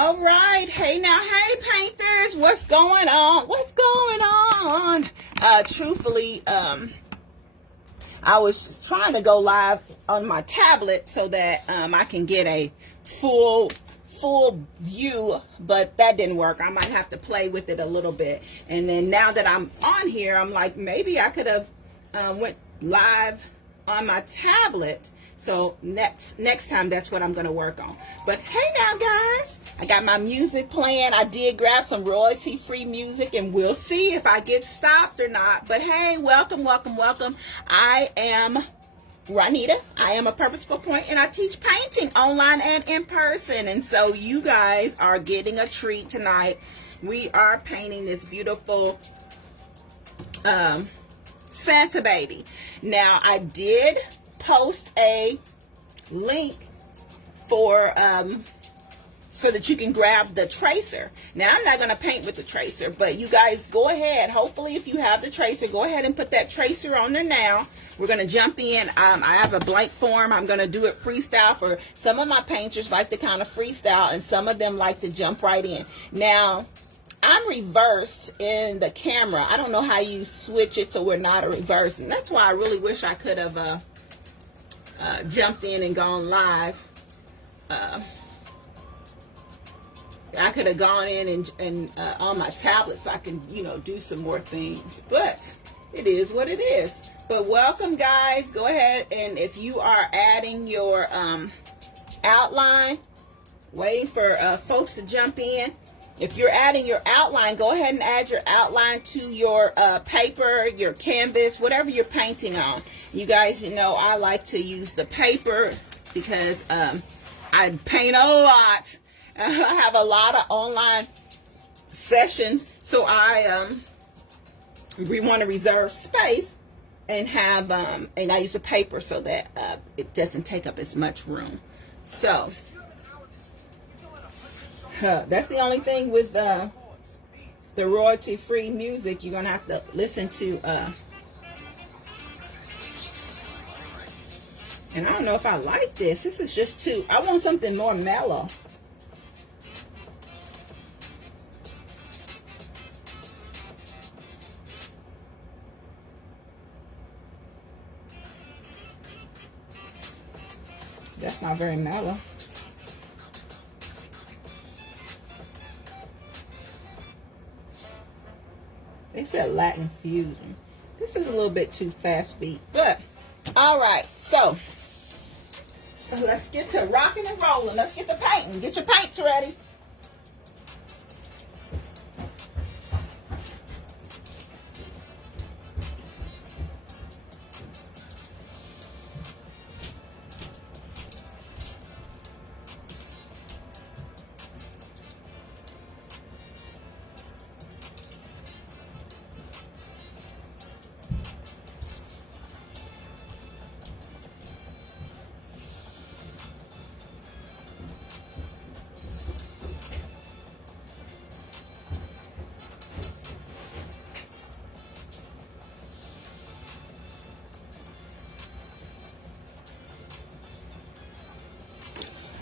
All right. Hey now, hey painters, what's going on? What's going on? Truthfully, I was trying to go live on my tablet so that I can get a full view, but that didn't work. I might have to play with it a little bit. And then now that I'm on here, I'm like, maybe I could have went live on my tablet. So next time, that's what I'm going to work on. But hey now, guys, I got my music playing. I did grab some royalty-free music, and we'll see if I get stopped or not. But hey, welcome, welcome, welcome. I am Ronita. I am a Purposeful Point, and I teach painting online and in person. And so you guys are getting a treat tonight. We are painting this beautiful Santa baby. Now, I did post a link for so that you can grab the tracer. Now, I'm not going to paint with the tracer, but you guys go ahead. Hopefully, if you have the tracer, go ahead and put that tracer on there now. We're going to jump in. I have a blank form. I'm going to do it freestyle. For some of my painters like to kind of freestyle, and some of them like to jump right in. Now, I'm reversed in the camera. I don't know how you switch it so we're not a reverse, and that's why I really wish I could have jumped in and gone live. I could have gone in and on my tablet so I can, do some more things. But it is what it is. But welcome, guys. Go ahead, and if you are adding your outline, waiting for folks to jump in. If you're adding your outline, go ahead and add your outline to your paper, your canvas, whatever you're painting on. You guys, I like to use the paper because I paint a lot. I have a lot of online sessions, so we want to reserve space and have and I use the paper so that it doesn't take up as much room. So that's the only thing with the royalty-free music. You're gonna have to listen to. And I don't know if I like this. This is just too. I want something more mellow. That's not very mellow. They said Latin fusion. This is a little bit too fast beat, but all right. So let's get to rocking and rolling. Let's get to painting. Get your paints ready.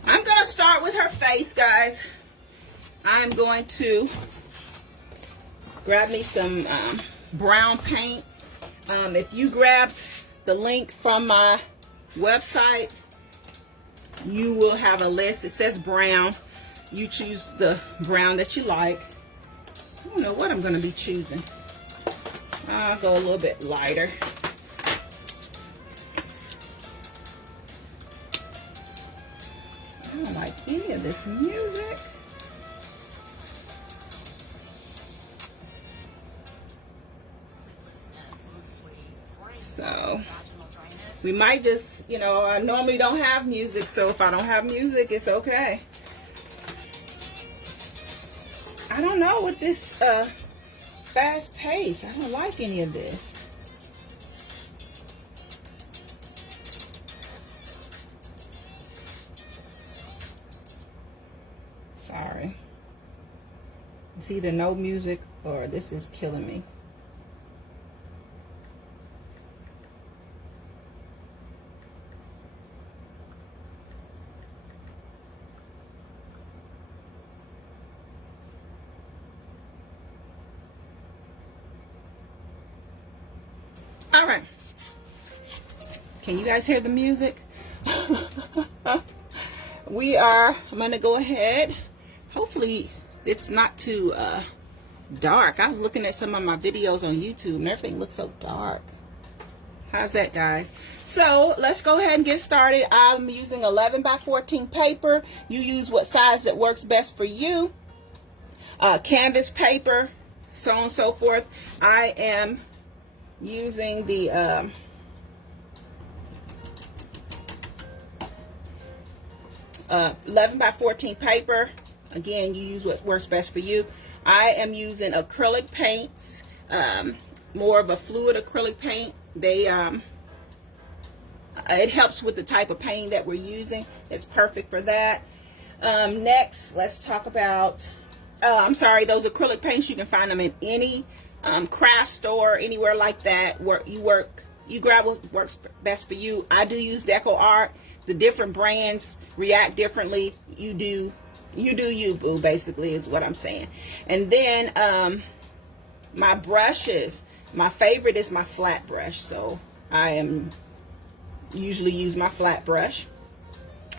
I'm going to start with her face, guys. I'm going to grab me some brown paint. If you grabbed the link from my website, you will have a list. It says brown. You choose the brown that you like. I don't know what I'm going to be choosing. I'll go a little bit lighter. I don't like any of this music. So we might just, I normally don't have music, so if I don't have music, it's okay. I don't know with this fast pace. I don't like any of this. Sorry. It's either no music or this is killing me. All right. Can you guys hear the music? I'm going to go ahead. Hopefully it's not too dark. I was looking at some of my videos on YouTube and everything looks so dark. How's that, guys? So let's go ahead and get started. I'm using 11 by 14 paper. You use what size that works best for you. Canvas paper, so on and so forth. I am using the 11 by 14 paper. Again, you use what works best for you. I am using acrylic paints, more of a fluid acrylic paint. It helps with the type of painting that we're using. It's perfect for that. Next, let's talk about, those acrylic paints. You can find them in any craft store, anywhere like that where you grab what works best for you. I do use Deco Art. The different brands react differently. You do you, boo, basically is what I'm saying. And then my brushes. My favorite is my flat brush, so I usually use my flat brush.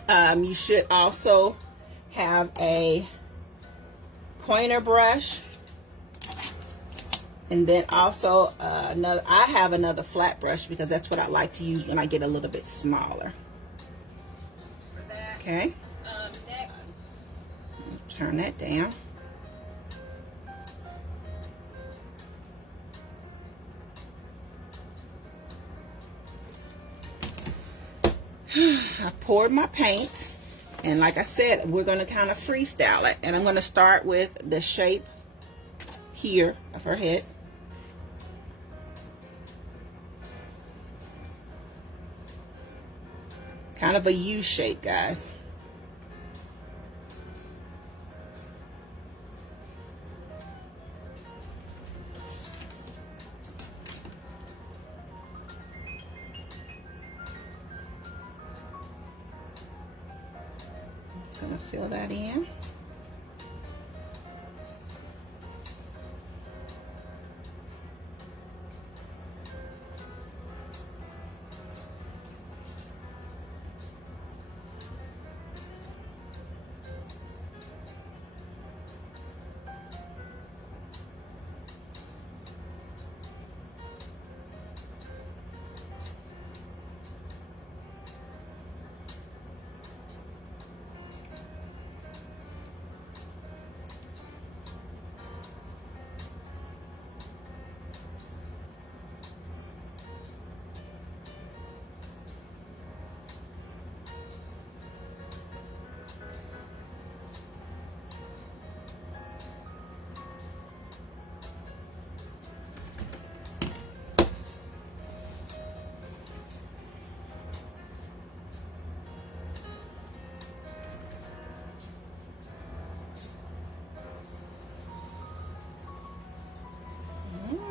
You should also have a pointer brush, and then also I have another flat brush because that's what I like to use when I get a little bit smaller. Okay, turn that down. I poured my paint, and like I said, we're going to kind of freestyle it, and I'm going to start with the shape here of her head. Kind of a U shape, guys. Just gonna fill that in.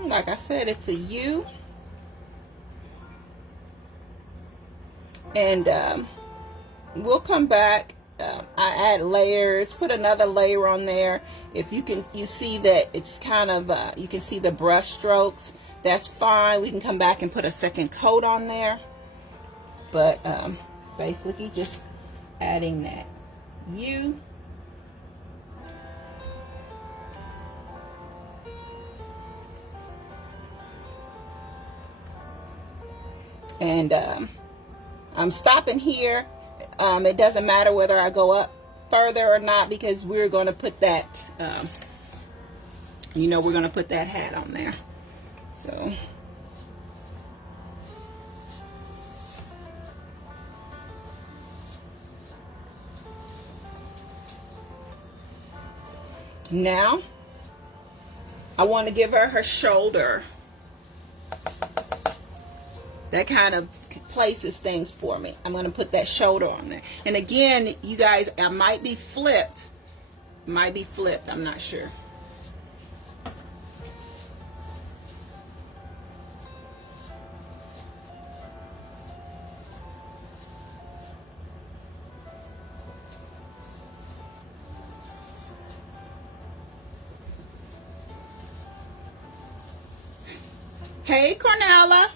Like I said, it's a U, and we'll come back. I add layers, put another layer on there. If you see that it's kind of you can see the brush strokes, that's fine. We can come back and put a second coat on there, but basically just adding that U. And I'm stopping here. It doesn't matter whether I go up further or not, because we're going to put that, we're going to put that hat on there. So now I want to give her shoulder. That kind of places things for me. I'm going to put that shoulder on there. And again, you guys, I might be flipped. I'm not sure. Hey, Cornella.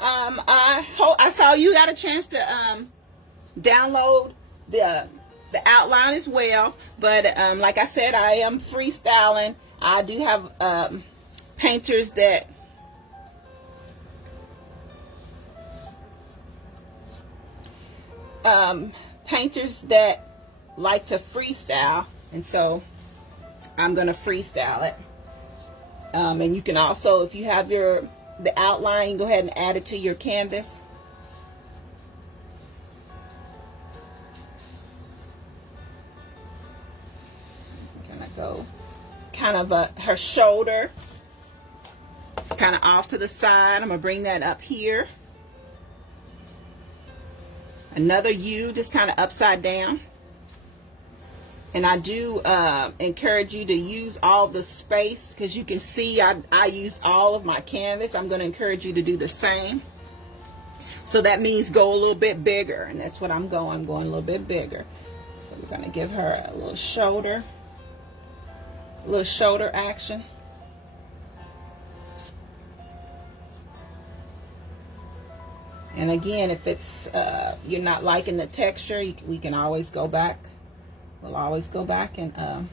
I saw you got a chance to download the outline as well, but like I said, I am freestyling. I do have painters that like to freestyle, and so I'm gonna freestyle it. And you can also, if you have the outline, you can go ahead and add it to your canvas. I'm gonna go kind of her shoulder. It's kind of off to the side. I'm gonna bring that up here. Another U, just kind of upside down. And I do encourage you to use all the space, because you can see I use all of my canvas. I'm going to encourage you to do the same. So that means go a little bit bigger, and that's what I'm going. I'm going a little bit bigger. So we're going to give her a little shoulder action. And again, if it's you're not liking the texture, we can always go back. We'll always go back and now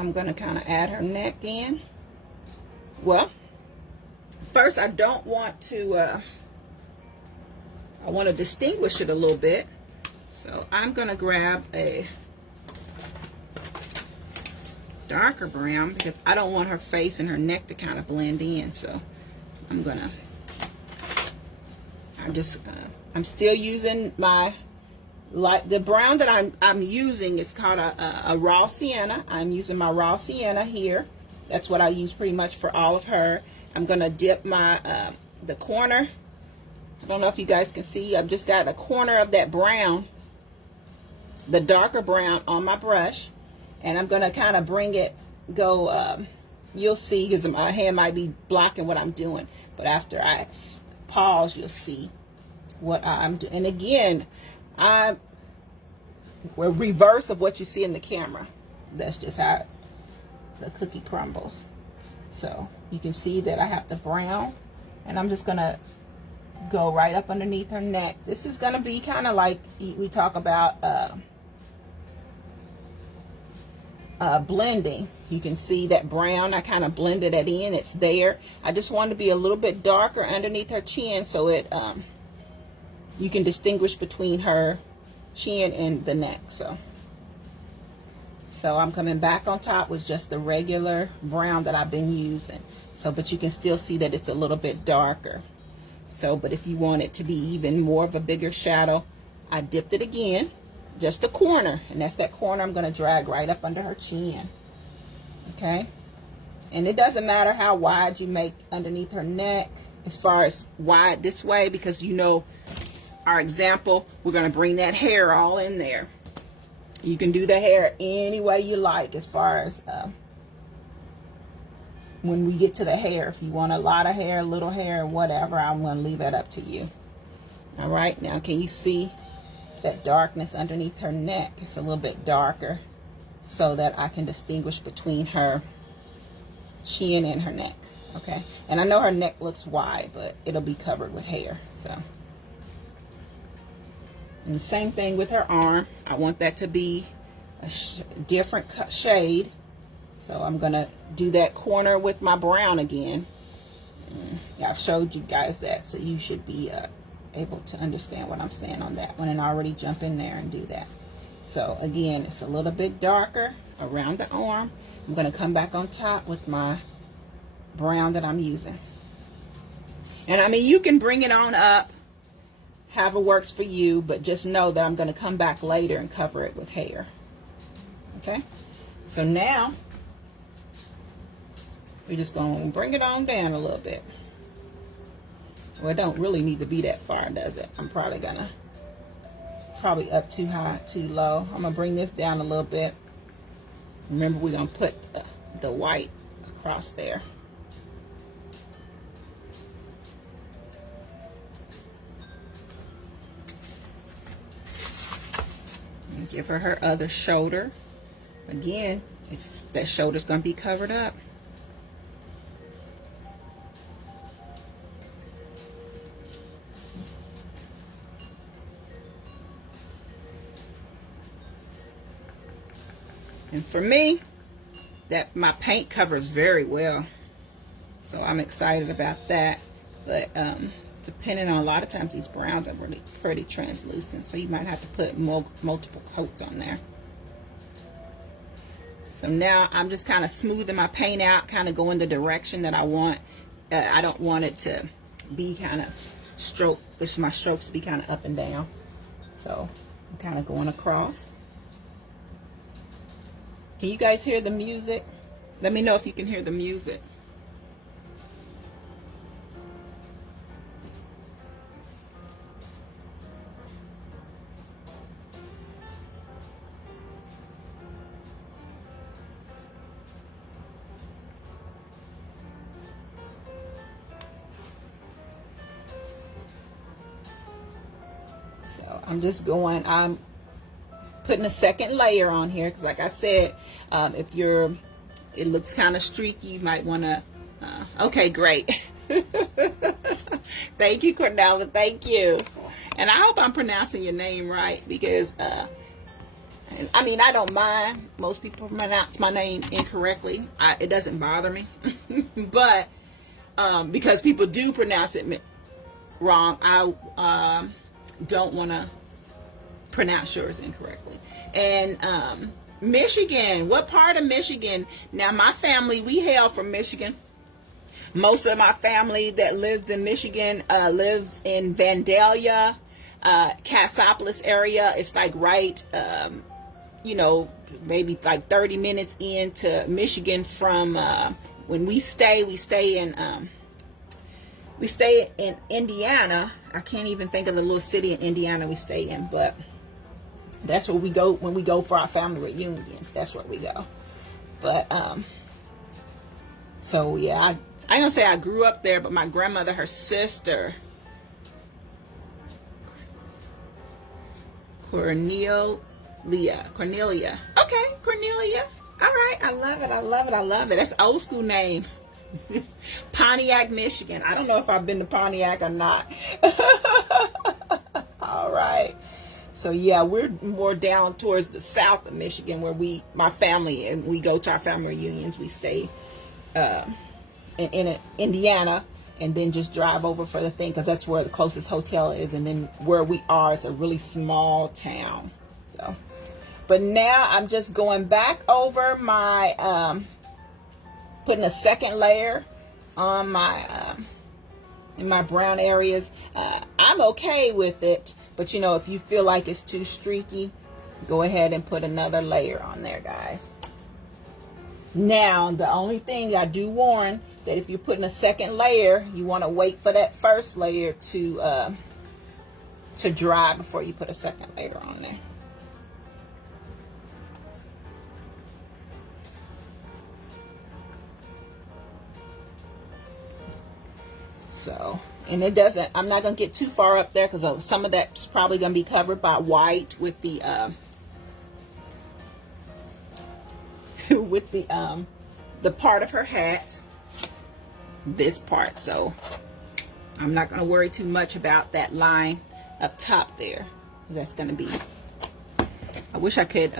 I'm going to kind of add her neck in. Well, first I don't want to I want to distinguish it a little bit. So I'm going to grab a darker brown, because I don't want her face and her neck to kind of blend in. So I'm still using my, like the brown that I'm using is called a raw sienna. I'm using my raw sienna here. That's what I use pretty much for all of her. I'm gonna dip my the corner. I don't know if you guys can see. I've just got a corner of that brown, the darker brown, on my brush. And I'm going to kind of bring it, you'll see, because my hand might be blocking what I'm doing. But after I pause, you'll see what I'm doing. And again, I'm reverse of what you see in the camera. That's just how the cookie crumbles. So you can see that I have the brown. And I'm just going to go right up underneath her neck. This is going to be kind of like we talk about blending. You can see that brown, I kind of blended it in. It's there. I just wanted to be a little bit darker underneath her chin, so it you can distinguish between her chin and the neck. So I'm coming back on top with just the regular brown that I've been using. So, but you can still see that it's a little bit darker. So, but if you want it to be even more of a bigger shadow, I dipped it again. Just the corner, and that's that corner I'm going to drag right up under her chin. Okay, and it doesn't matter how wide you make underneath her neck, as far as wide this way, because you know our example, we're going to bring that hair all in there. You can do the hair any way you like, as far as when we get to the hair. If you want a lot of hair, little hair, whatever, I'm going to leave that up to you. All right, now can you see that darkness underneath her neck? It's a little bit darker, so that I can distinguish between her chin and her neck. Okay, and I know her neck looks wide, but it'll be covered with hair. So, and the same thing with her arm. I want that to be a different shade, so I'm gonna do that corner with my brown again. I've showed you guys that, so you should be able to understand what I'm saying on that one, and already jump in there and do that. So again, it's a little bit darker around the arm. I'm going to come back on top with my brown that I'm using. And I mean, you can bring it on up, however works for you, but just know that I'm going to come back later and cover it with hair. Okay, so now we're just going to bring it on down a little bit. Well, it don't really need to be that far, does it? I'm probably gonna up too high, too low. I'm gonna bring this down a little bit. Remember, we're gonna put the white across there. Give her her other shoulder. Again, that shoulder's going to be covered up. And for me, that my paint covers very well. So I'm excited about that. But depending on, a lot of times these browns are really pretty translucent. So you might have to put multiple coats on there. So now I'm just kind of smoothing my paint out, kind of going the direction that I want. I don't want it to be kind of my strokes to be kind of up and down. So I'm kind of going across. Can you guys hear the music? Let me know if you can hear the music. So I'm putting a second layer on here because, like I said, if it looks kind of streaky, you might want to okay, great. Thank you, Cornella, thank you. And I hope I'm pronouncing your name right, because I mean, I don't mind most people pronounce my name incorrectly. It doesn't bother me. But because people do pronounce it wrong, I don't want to pronounce yours incorrectly. And Michigan, what part of Michigan? Now, my family, we hail from Michigan. Most of my family that lives in Michigan lives in Vandalia, Cassopolis area. It's like right, you know, maybe like 30 minutes into Michigan from when we stay in Indiana. I can't even think of the little city in Indiana we stay in, but that's where we go when we go for our family reunions. That's where we go. But so yeah, I ain't gonna say I grew up there, but my grandmother, her sister, Cornelia. Okay, Cornelia. All right, I love it. I love it. I love it. That's an old school name. Pontiac, Michigan. I don't know if I've been to Pontiac or not. All right. So yeah, we're more down towards the south of Michigan, where my family, and we go to our family reunions. We stay in Indiana, and then just drive over for the thing, because that's where the closest hotel is. And then where we are is a really small town. So, but now I'm just going back over my putting a second layer on my in my brown areas. I'm okay with it, but you know, if you feel like it's too streaky, go ahead and put another layer on there, guys. Now, the only thing I do warn, that if you're putting a second layer, you want to wait for that first layer to dry before you put a second layer on there. So, and it doesn't, I'm not going to get too far up there, because some of that's probably going to be covered by white with the with the part of her hat, this part. So I'm not going to worry too much about that line up top there. That's going to be, I wish I could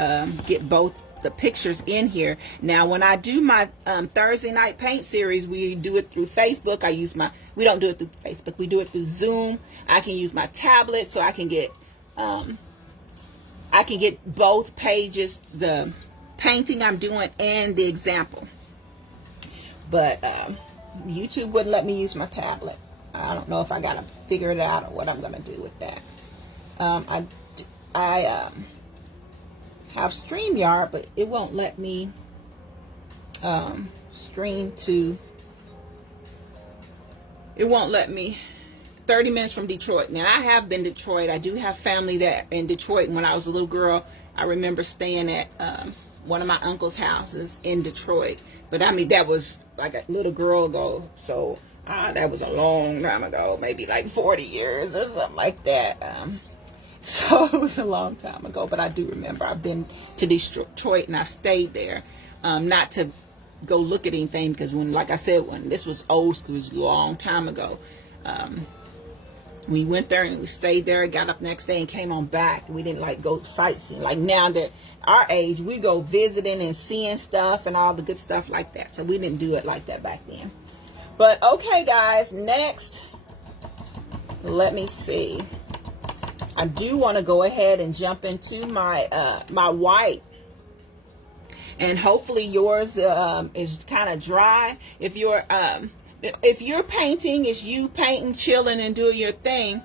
get both the pictures in here. Now, when I do my Thursday night paint series, we do it through Facebook. We don't do it through Facebook, we do it through Zoom. I can use my tablet, so I can get both pages, the painting I'm doing and the example. But YouTube wouldn't let me use my tablet. I don't know if I gotta figure it out or what I'm gonna do with that. I have StreamYard, but it won't let me stream to, it won't let me 30 minutes from Detroit. Now, I have been to Detroit. I do have family that in Detroit. When I was a little girl, I remember staying at one of my uncle's houses in Detroit. But I mean, that was like a little girl ago, so that was a long time ago, maybe like 40 years or something like that. So it was a long time ago, but I do remember. I've been to Detroit and I've stayed there. Not to go look at anything, because when, like I said, when this was old school, it was a long time ago. We went there and we stayed there, got up next day and came on back. We didn't like go sightseeing. Like now that our age, we go visiting and seeing stuff and all the good stuff like that. So we didn't do it like that back then. But okay, guys, next, let me see. I do want to go ahead and jump into my my white. And hopefully yours is kind of dry. If you're painting, it's you painting, chilling, and doing your thing.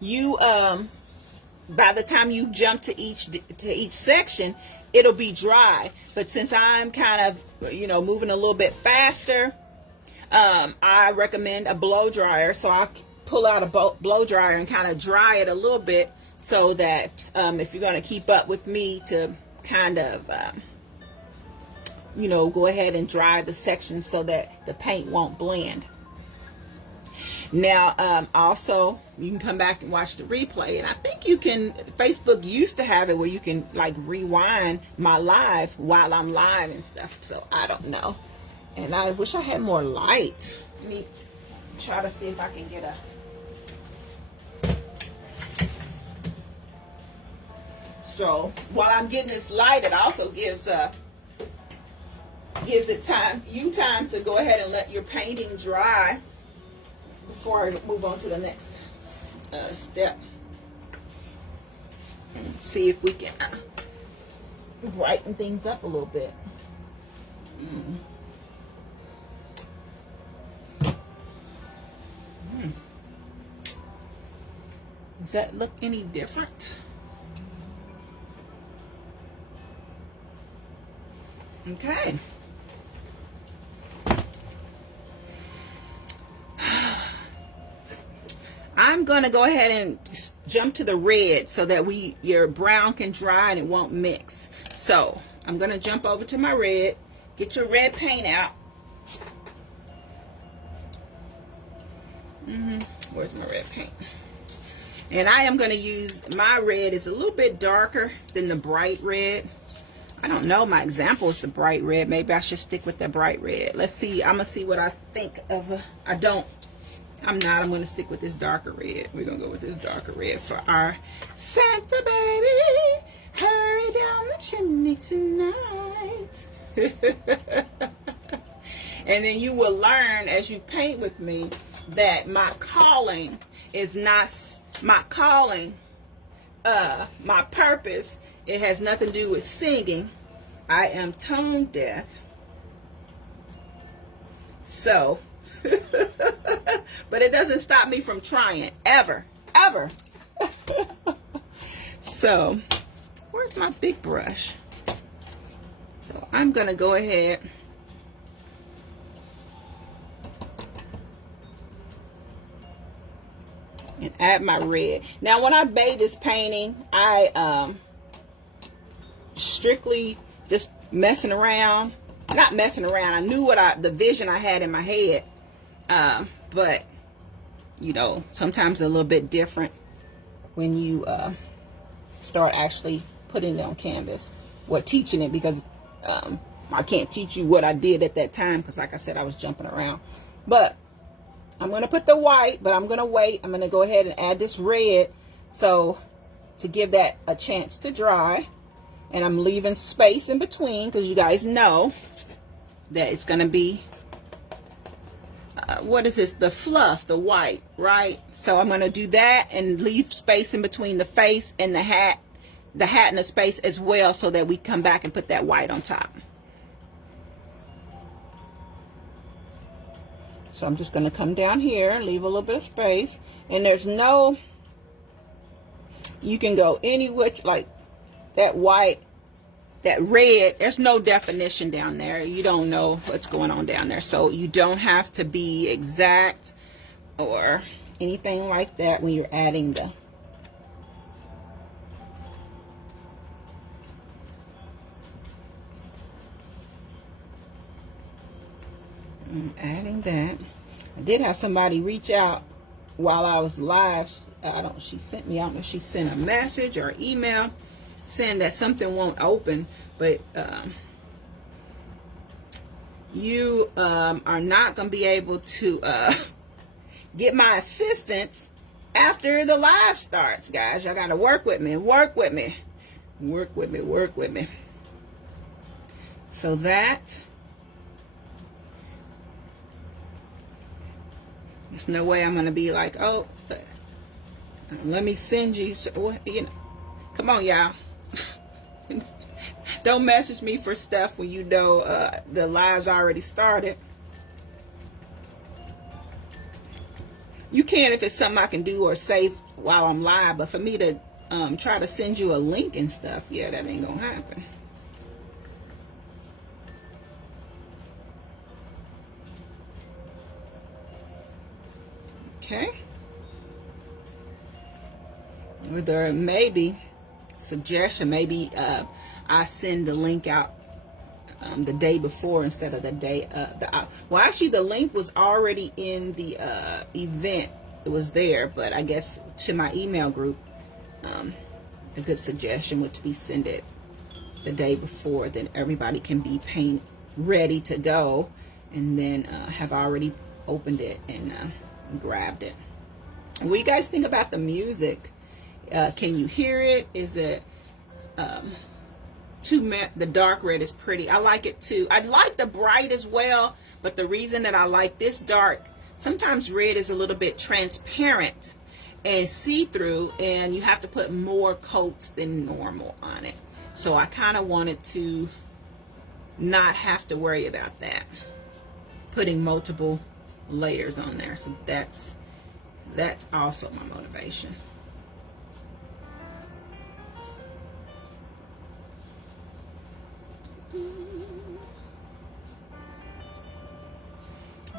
You by the time you jump to each section, it'll be dry. But since I'm kind of, you know, moving a little bit faster, I recommend a blow dryer. So I'll pull out a blow dryer and kind of dry it a little bit, so that if you're going to keep up with me, to kind of you know, go ahead and dry the section so that the paint won't blend. Now, also, you can come back and watch the replay. And I think you can, Facebook used to have it where you can like rewind my live while I'm live and stuff. So I don't know. And I wish I had more light. Let me try to see if I can get a... So while I'm getting this light, it also gives it time to go ahead and let your painting dry before I move on to the next step. And see if we can brighten things up a little bit. Does that look any different? Okay. I'm going to go ahead and jump to the red so that your brown can dry and it won't mix. So I'm going to jump over to my red. Get your red paint out. Where's my red paint? And I am going to use, my red is a little bit darker than the bright red. I don't know, my example is the bright red. Maybe I should stick with the bright red. Let's see. I'm going to see what I think of. I'm going to stick with this darker red. We're going to go with this darker red for our Santa baby. Hurry down the chimney tonight. And then you will learn as you paint with me that my calling is not my calling. My purpose, it has nothing to do with singing. I am tone deaf. So, but it doesn't stop me from trying, ever. So, where's my big brush? So I'm gonna go ahead and add my red. Now when I made this painting, I strictly just messing around. Not messing around. I knew the vision I had in my head. But you know, sometimes a little bit different when you start actually putting it on canvas or teaching it, because I can't teach you what I did at that time, because like I said, I was jumping around. But I'm going to put the white, but I'm going to wait. I'm going to go ahead and add this red, so to give that a chance to dry. And I'm leaving space in between, because you guys know that it's going to be, what is this? The fluff, the white, right? So I'm going to do that and leave space in between the face and the hat and the space as well, so that we come back and put that white on top. So I'm just going to come down here, leave a little bit of space, and there's no, you can go any which, like that white, that red, there's no definition down there. You don't know what's going on down there. So you don't have to be exact or anything like that when you're adding the, I'm adding that. I did have somebody reach out while I was live. I don't, she sent me, I don't know if she sent a message or email saying that something won't open, but you are not going to be able to get my assistance after the live starts, guys. Y'all got to work with me, work with me, work with me, work with me. So that, there's no way I'm going to be like, oh, let me send you, you know, come on, y'all. Don't message me for stuff when you know the live's already started. You can if it's something I can do or save while I'm live, but for me to try to send you a link and stuff, yeah, that ain't gonna happen. Okay. Or there may be suggestion, maybe I send the link out the day before instead of the day well, actually the link was already in the event. It was there, but I guess to my email group, a good suggestion would be send it the day before, then everybody can be ready to go, and then have already opened it and grabbed it. What do you guys think about the music? Can you hear it? Is it the dark red is pretty. I like it too. I like the bright as well, but the reason that I like this dark, sometimes red is a little bit transparent and see-through, and you have to put more coats than normal on it. So I kind of wanted to not have to worry about that, putting multiple layers on there. So that's also my motivation.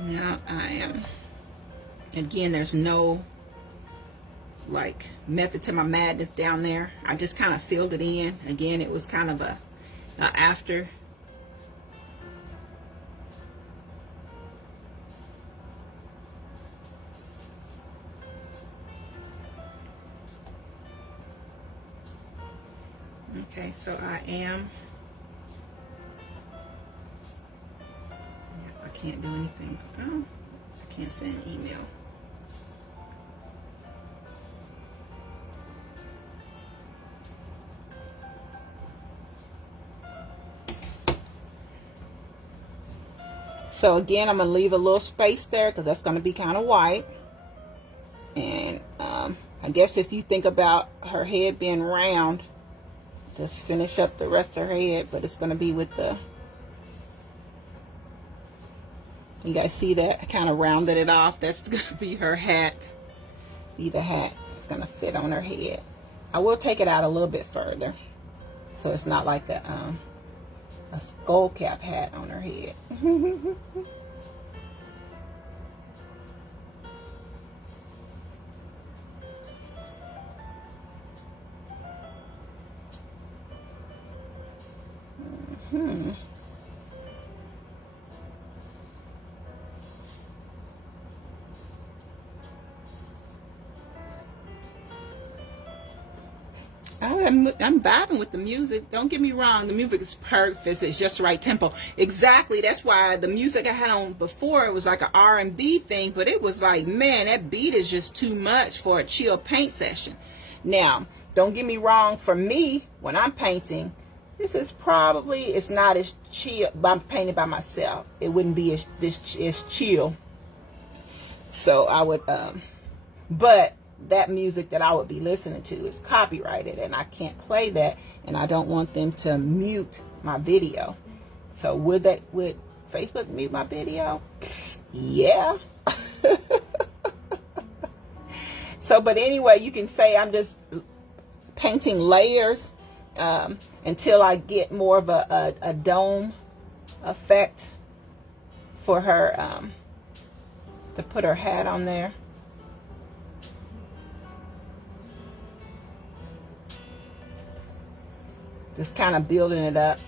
Now I am, again, there's no like method to my madness down there. I just kind of filled it in. Again, it was kind of a after. Okay, so I am. I can't do anything. Oh, I can't send an email. So again, I'm gonna leave a little space there because that's gonna be kind of white. And I guess if you think about her head being round, just finish up the rest of her head, but it's gonna be with the. You guys see that? I kind of rounded it off. That's going to be her hat. Be the hat. It's going to fit on her head. I will take it out a little bit further, so it's not like a skull cap hat on her head. I'm vibing with the music. Don't get me wrong. The music is perfect. It's just the right tempo. Exactly. That's why the music I had on before, it was like an R&B thing, but it was like, man, that beat is just too much for a chill paint session. Now, don't get me wrong. For me, when I'm painting, this is probably, it's not as chill. I'm painting by myself. It wouldn't be as chill. So I would, but that music that I would be listening to is copyrighted, and I can't play that, and I don't want them to mute my video. So would Facebook mute my video? Yeah. So, but anyway, you can say I'm just painting layers until I get more of a dome effect for her to put her hat on there. Just kind of building it up.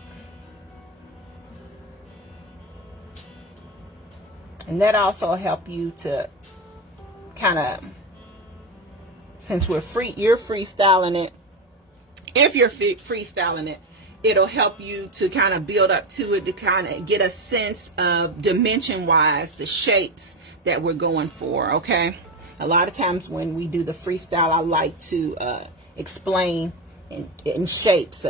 And that also help you to kind of since you're freestyling it. If you're freestyling it, it'll help you to kind of build up to it, to kind of get a sense of dimension wise the shapes that we're going for. Okay, a lot of times when we do the freestyle, I like to explain in shapes.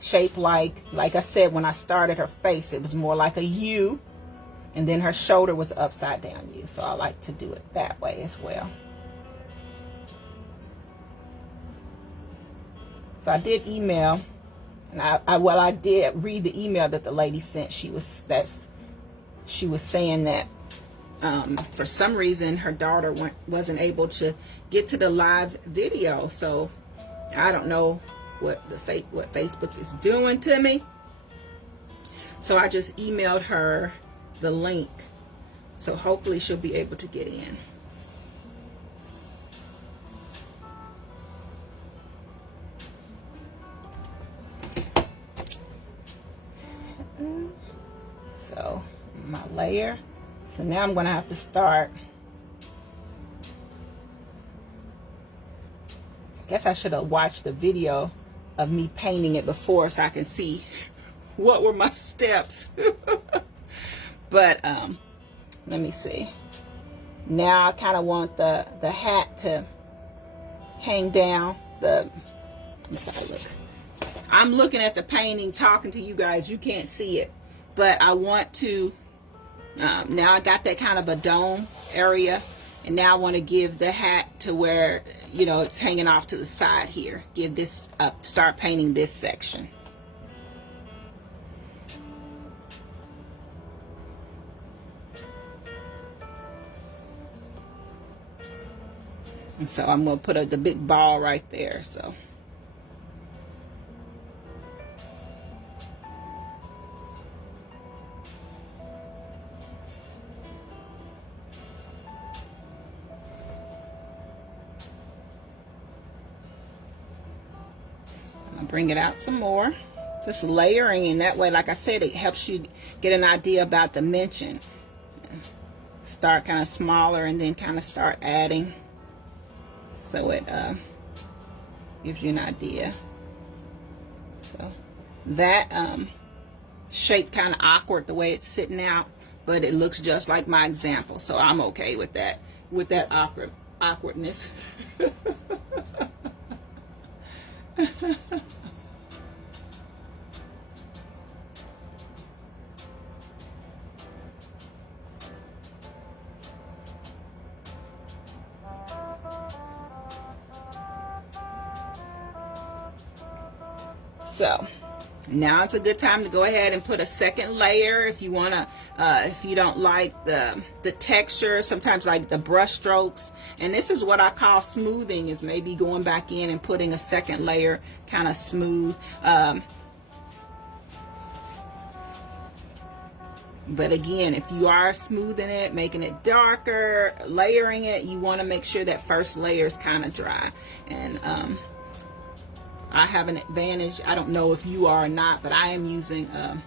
Shape like I said, when I started her face, it was more like a U, and then her shoulder was upside down U. So I like to do it that way as well. So I did email, and I did read the email that the lady sent. She was saying that for some reason her daughter wasn't able to get to the live video. So I don't know what Facebook is doing to me. So I just emailed her the link. So hopefully she'll be able to get in. So my layer. So now I'm going to have to start. I guess I should have watched the video of me painting it before so I can see what were my steps. But let me see. Now I kind of want the hat to hang down. I'm sorry, look. I'm looking at the painting, talking to you guys. You can't see it. But I want to, now I got that kind of a dome area. And now I want to give the hat to where, you know, it's hanging off to the side here. Give this up, start painting this section. And so I'm going to put the big ball right there. So. Bring it out some more, just layering in that way. Like I said, it helps you get an idea about dimension. Start kind of smaller and then kind of start adding, so it gives you an idea. So that shape kind of awkward the way it's sitting out, but it looks just like my example, so I'm okay with that, awkwardness. So now it's a good time to go ahead and put a second layer if you want to, if you don't like the texture, sometimes like the brush strokes. And this is what I call smoothing, is maybe going back in and putting a second layer, kind of smooth. But again, if you are smoothing it, making it darker, layering it, you want to make sure that first layer is kind of dry. And I have an advantage. I don't know if you are or not, but I am using the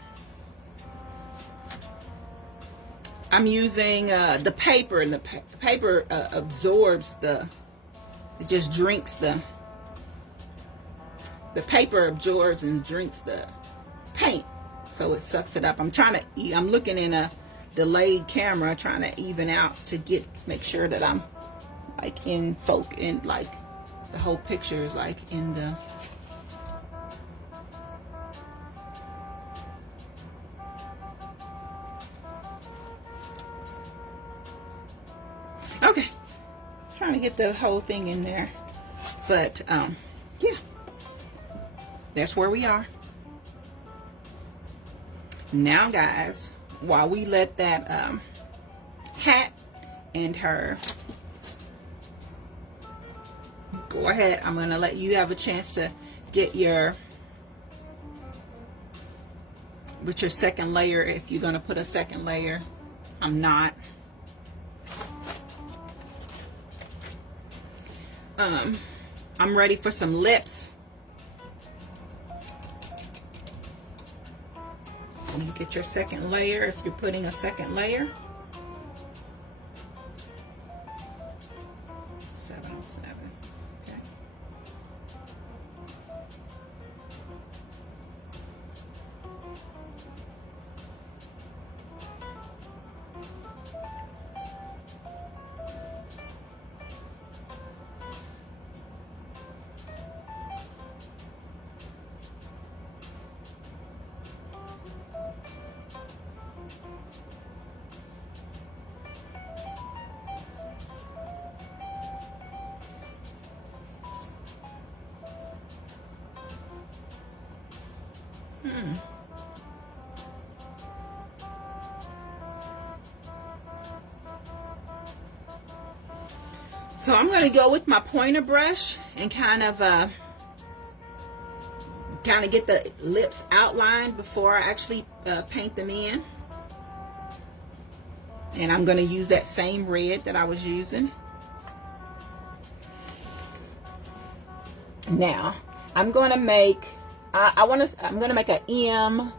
paper, and the paper absorbs it just drinks the paper absorbs and drinks the paint, so it sucks it up. I'm looking in a delayed camera, trying to even out to make sure that I'm like in like the whole picture is like in the. Okay, trying to get the whole thing in there, but yeah, that's where we are now, guys. While we let that hat and her go ahead, I'm gonna let you have a chance to get with your second layer, if you're gonna put a second layer. I'm not. I'm ready for some lips. So you get your second layer if you're putting a second layer. 707. So I'm going to go with my pointer brush and kind of get the lips outlined before I actually paint them in. And I'm going to use that same red that I was using. Now I'm going to make I'm going to make an M,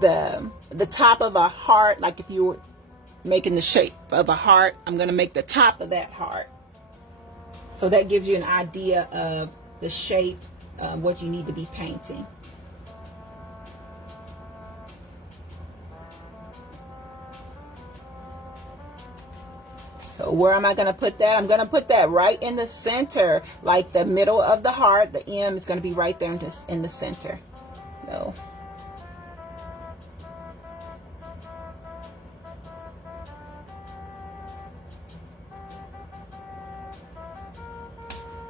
the top of a heart. Like if you were making the shape of a heart, I'm going to make the top of that heart. So that gives you an idea of the shape, what you need to be painting. So where am I going to put that? I'm going to put that right in the center, like the middle of the heart. The M is going to be right there in the center. So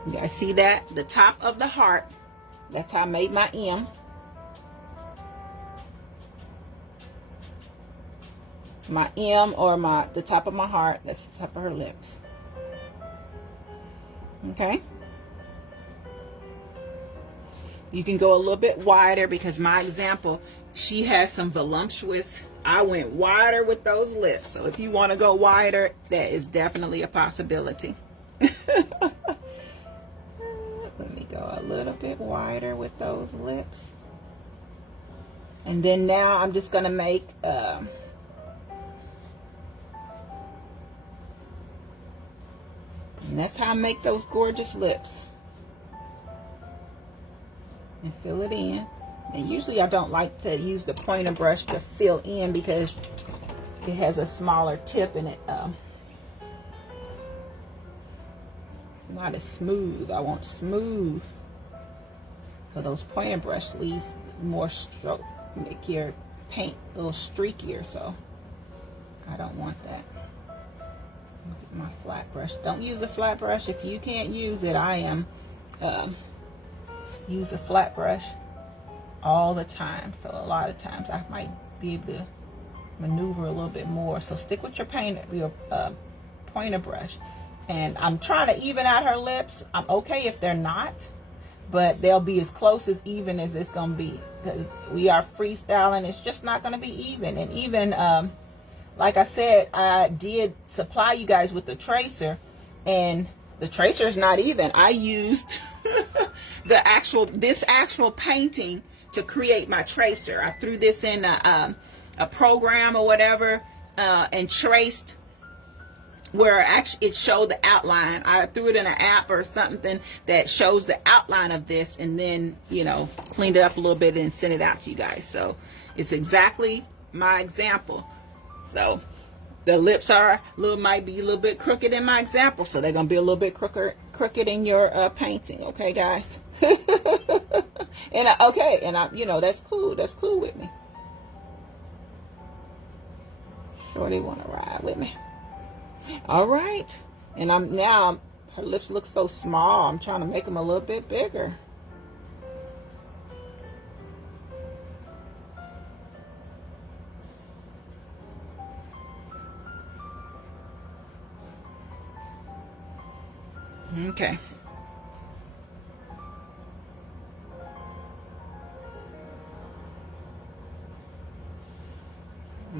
you guys see that? The top of the heart. That's how I made my M. My M, or the top of my heart. That's the top of her lips. Okay. You can go a little bit wider because my example, she has some voluptuous. I went wider with those lips. So if you want to go wider, that is definitely a possibility. Let me go a little bit wider with those lips. And then now I'm just going to make and that's how I make those gorgeous lips. And fill it in. And usually I don't like to use the pointer brush to fill in because it has a smaller tip and it it's not as smooth. I want smooth. So those pointer brush leaves more stroke, make your paint a little streakier, so I don't want that. Look at my flat brush. Don't use a flat brush if you can't use it. I am use a flat brush all the time, so a lot of times I might be able to maneuver a little bit more. So stick with your pointer brush. And I'm trying to even out her lips. I'm okay if they're not, but they'll be as close as even as it's gonna be because we are freestyling. It's just not gonna be even. And even like I said, I did supply you guys with the tracer, and the tracer is not even. I used this actual painting to create my tracer. I threw this in a program or whatever and traced where actually it showed the outline. I threw it in an app or something that shows the outline of this, and then, you know, cleaned it up a little bit and sent it out to you guys. So it's exactly my example. So the lips might be a little bit crooked in my example, so they're gonna be a little bit crooked in your painting. Okay, guys. And you know, that's cool. That's cool with me. Sure, they want to ride with me. All right, and her lips look so small. I'm trying to make them a little bit bigger. Okay.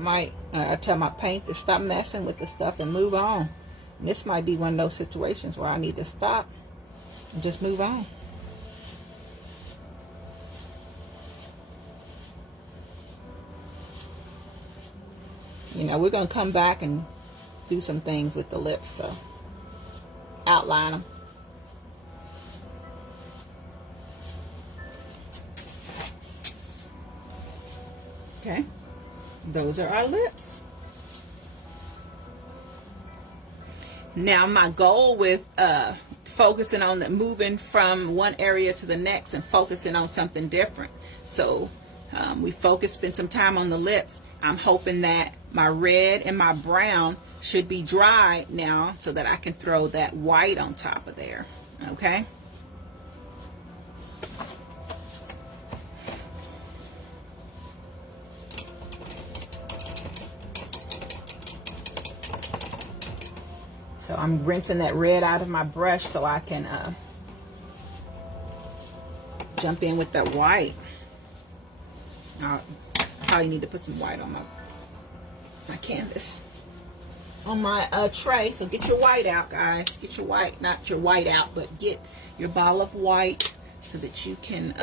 I tell my paint to stop messing with the stuff and move on. And this might be one of those situations where I need to stop and just move on. You know, we're going to come back and do some things with the lips, so outline them. Okay, those are our lips. Now my goal with focusing on moving from one area to the next and focusing on something different. So we spend some time on the lips. I'm hoping that my red and my brown should be dry now so that I can throw that white on top of there. Okay. So I'm rinsing that red out of my brush so I can jump in with that white. I probably need to put some white on my canvas, on my tray. So get your white out, guys. Get your white, not your white out, but get your ball of white so that you can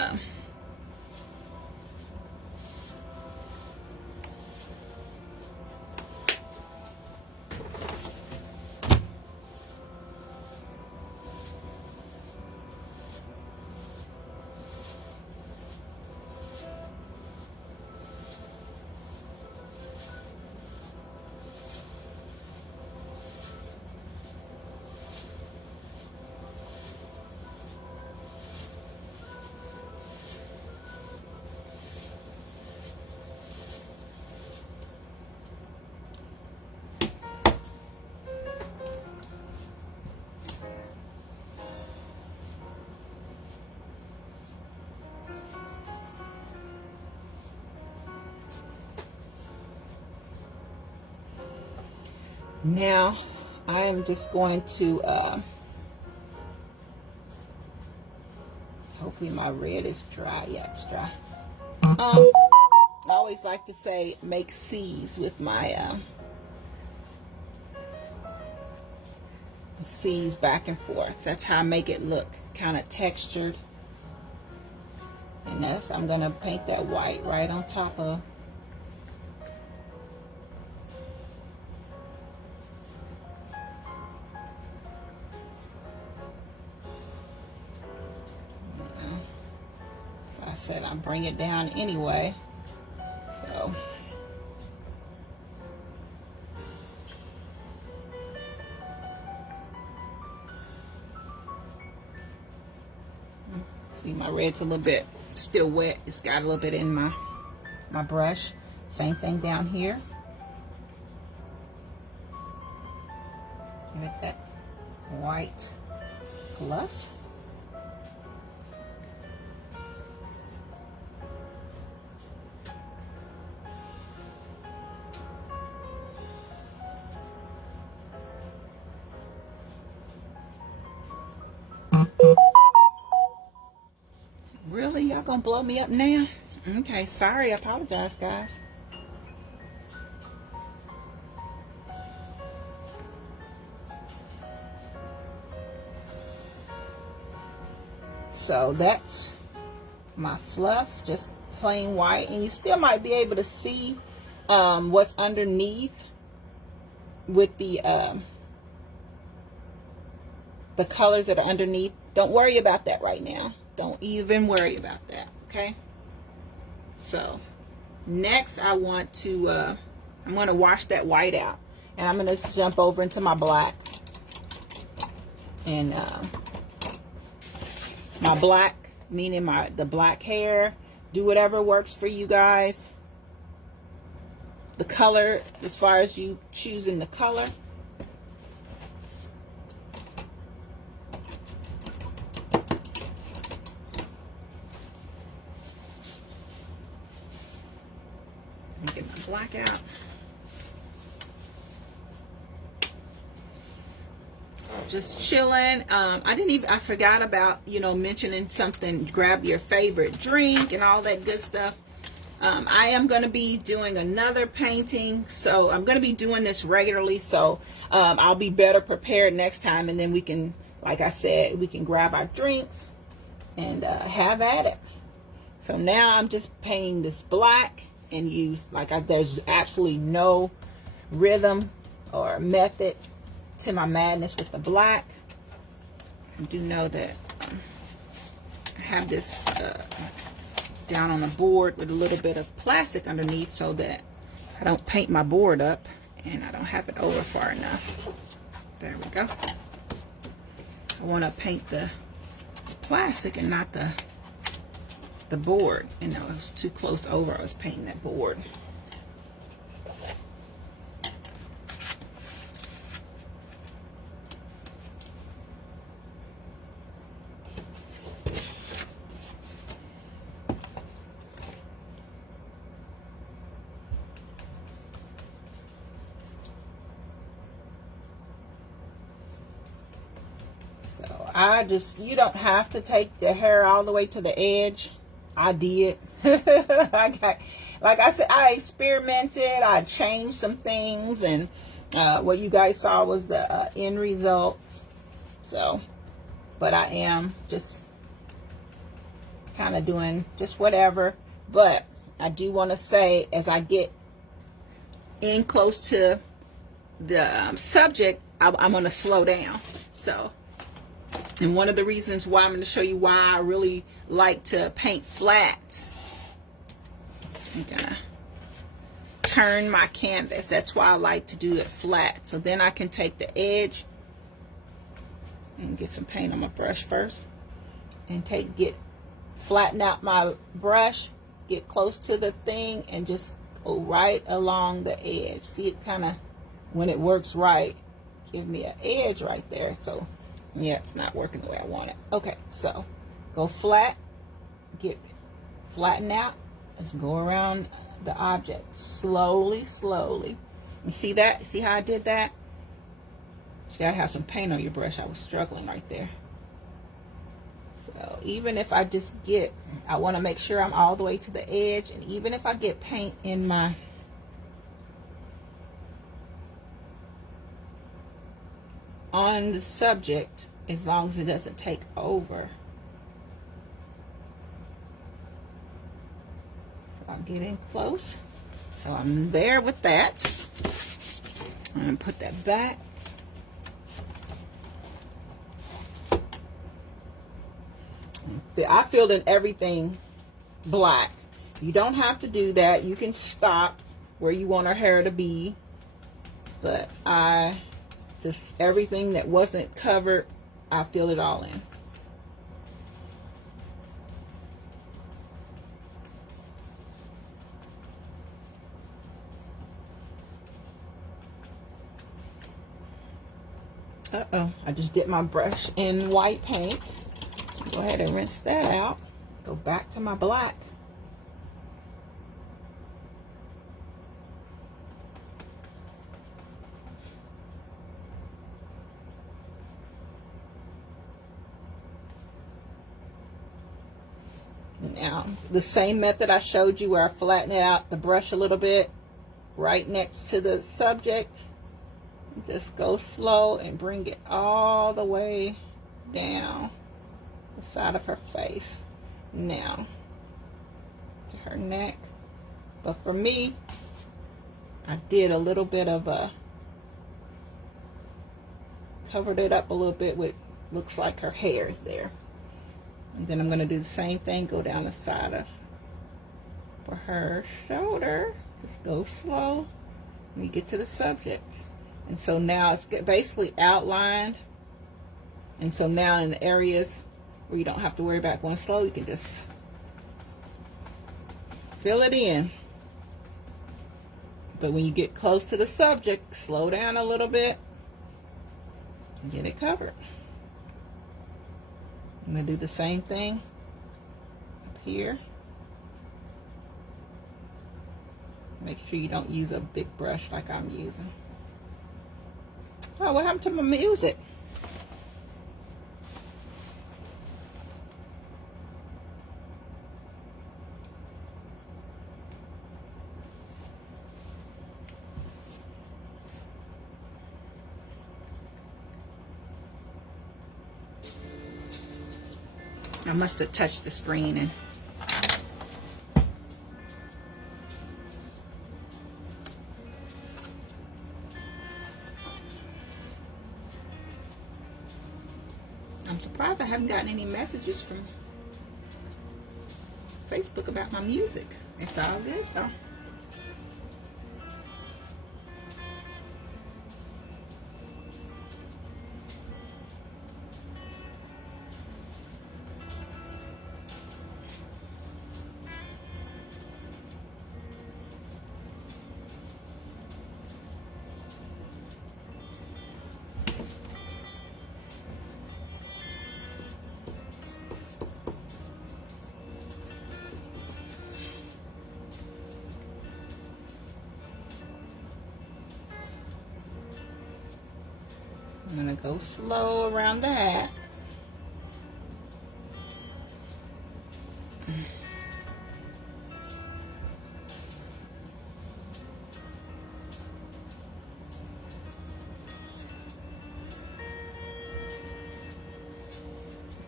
now I am just going to hopefully my red is dry. Yeah, it's dry. I always like to say make C's with my C's back and forth. That's how I make it look kind of textured. And that's, I'm gonna paint that white right on top of. I said I'll bring it down anyway. So see, my red's a little bit still wet. It's got a little bit in my brush. Same thing down here. Give it that white fluff. Really? Y'all gonna blow me up now? Okay, sorry. I apologize, guys. So that's my fluff, just plain white. And you still might be able to see what's underneath with the colors that are underneath. Don't worry about that right now. Don't even worry about that, okay? So next I want to I'm going to wash that white out, and I'm going to jump over into my black. And my black, meaning the black hair, do whatever works for you guys. The color, as far as you choosing the color. Get my black out. Just chilling. I forgot about, mentioning something. Grab your favorite drink and all that good stuff. I am going to be doing another painting, so I'm going to be doing this regularly, so I'll be better prepared next time, and then we can, like I said, we can grab our drinks and have at it. So now I'm just painting this black and use, there's absolutely no rhythm or method to my madness with the black. I do know that I have this down on the board with a little bit of plastic underneath so that I don't paint my board up and I don't have it over far enough. There we go. I want to paint the plastic and not the board. It was too close over. I was painting that board. you don't have to take the hair all the way to the edge. I did. Like I said, I experimented. I changed some things, and what you guys saw was the end results. So, but I am just kind of doing just whatever. But I do want to say, as I get in close to the subject, I'm going to slow down. So, and one of the reasons why I'm going to show you why I really like to paint flat. I'm going to turn my canvas. That's why I like to do it flat. So then I can take the edge and get some paint on my brush first. And flatten out my brush, get close to the thing, and just go right along the edge. See, it kind of, when it works right, give me an edge right there. So yeah, it's not working the way I want it. Okay, so go flat, flatten out. Let's go around the object slowly, slowly. You see that? See how I did that? You gotta have some paint on your brush. I was struggling right there. So even if I just I want to make sure I'm all the way to the edge, and even if I get paint in my on the subject, as long as it doesn't take over. So I'll get in close. So I'm there with that. I'm going to put that back. I filled in everything black. You don't have to do that. You can stop where you want her hair to be. But just everything that wasn't covered, I fill it all in. Uh-oh, I just dipped my brush in white paint. Go ahead and rinse that out. Go back to my black. Now, the same method I showed you where I flatten out the brush a little bit right next to the subject. Just go slow and bring it all the way down the side of her face. Now, to her neck. But for me, I did a little bit of covered it up a little bit with, looks like her hair is there. And then I'm going to do the same thing, go down the side of for her shoulder. Just go slow when you get to the subject. And so now it's basically outlined. And so now in the areas where you don't have to worry about going slow, you can just fill it in. But when you get close to the subject, slow down a little bit and get it covered. I'm going to do the same thing up here. Make sure you don't use a big brush like I'm using. Oh, what happened to my music? I must have touched the screen and I'm surprised I haven't gotten any messages from Facebook about my music. It's all good though. I'm gonna go slow around the hat.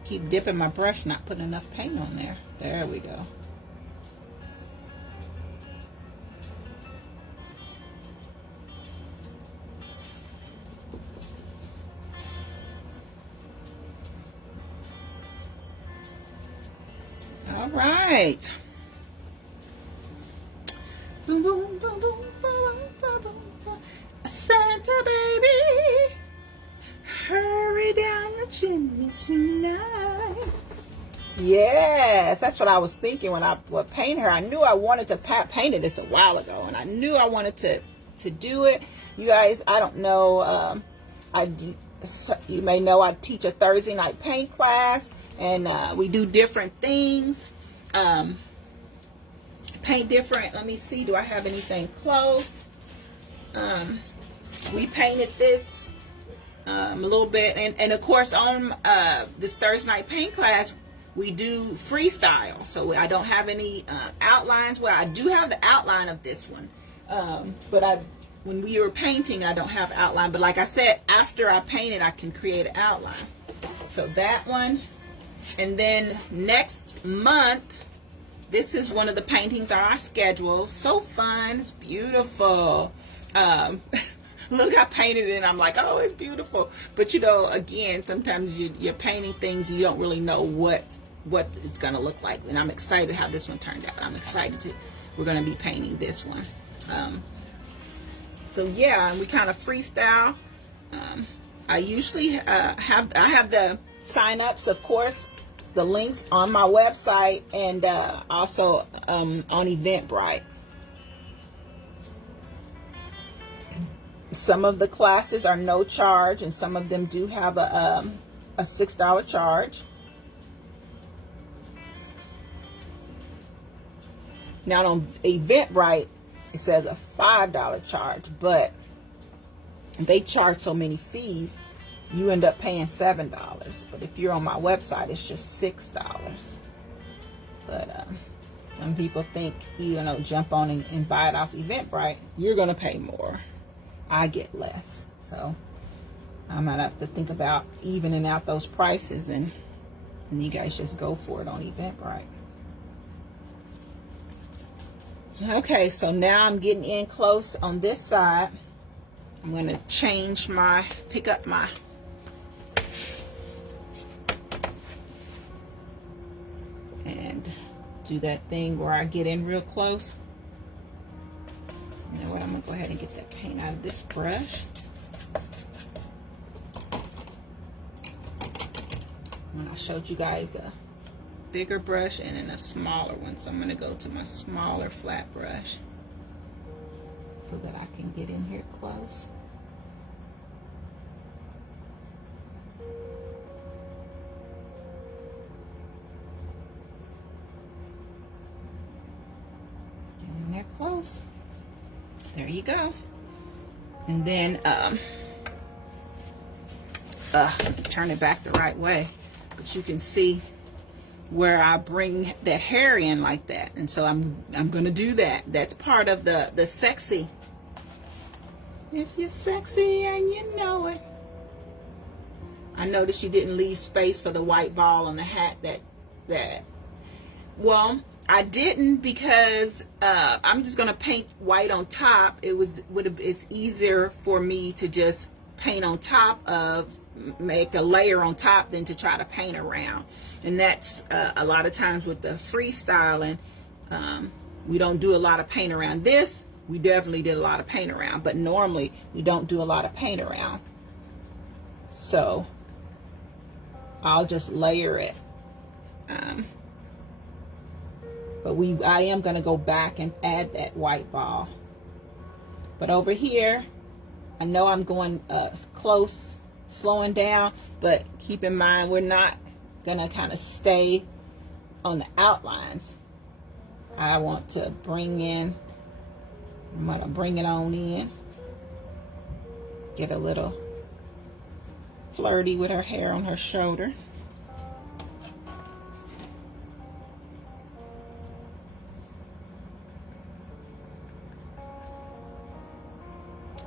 keep dipping my brush, not putting enough paint on there. There we go. All right. Boom, boom, boom, boom, boom, boom, boom, boom. Santa baby, hurry down the chimney tonight. Yes, that's what I was thinking when I would paint her. I knew I wanted to paint this a while ago, and I knew I wanted to do it. You guys, I don't know. You may know I teach a Thursday night paint class, and we do different things. Paint different. Let me see. Do I have anything close? We painted this a little bit, and of course on this Thursday night paint class we do freestyle, so I don't have any outlines. Well, I do have the outline of this one, but when we were painting I don't have outline, but like I said, after I paint it I can create an outline. So that one, and then next month, this is one of the paintings on our schedule. So fun. It's beautiful. Look, I painted it and I'm like, oh, it's beautiful. But you know, again, sometimes you're painting things you don't really know what it's going to look like. And I'm excited how this one turned out. I'm excited we're going to be painting this one. So yeah, and we kind of freestyle. I usually have the sign-ups, of course, the links on my website, and also on Eventbrite. Some of the classes are no charge, and some of them do have a $6 charge. Now on Eventbrite, it says a $5 charge, but they charge so many fees, you end up paying $7. But if you're on my website, it's just $6. But some people think, you know, jump on and buy it off Eventbrite, you're going to pay more. I get less. So I might have to think about evening out those prices, and you guys just go for it on Eventbrite. Okay, so now I'm getting in close on this side. I'm going to pick up my and do that thing where I get in real close. You know what, I'm going to go ahead and get that paint out of this brush. And I showed you guys a bigger brush and then a smaller one, so I'm going to go to my smaller flat brush so that I can get in here close. Get in there close. There you go. And then turn it back the right way, but you can see where I bring that hair in like that. And so I'm gonna do that. That's part of the sexy. If you're sexy and you know it. I noticed you didn't leave space for the white ball on the hat. Well, I didn't, because I'm just gonna paint white on top. It's easier for me to just paint on top of, make a layer on top, than to try to paint around. And that's a lot of times with the freestyling, we don't do a lot of paint around. This, we definitely did a lot of paint around, but normally we don't do a lot of paint around. So I'll just layer it. But I am going to go back and add that white ball. But over here, I know I'm going close, slowing down, but keep in mind we're not going to kind of stay on the outlines. I want to I'm going to bring it on in. Get a little flirty with her hair on her shoulder.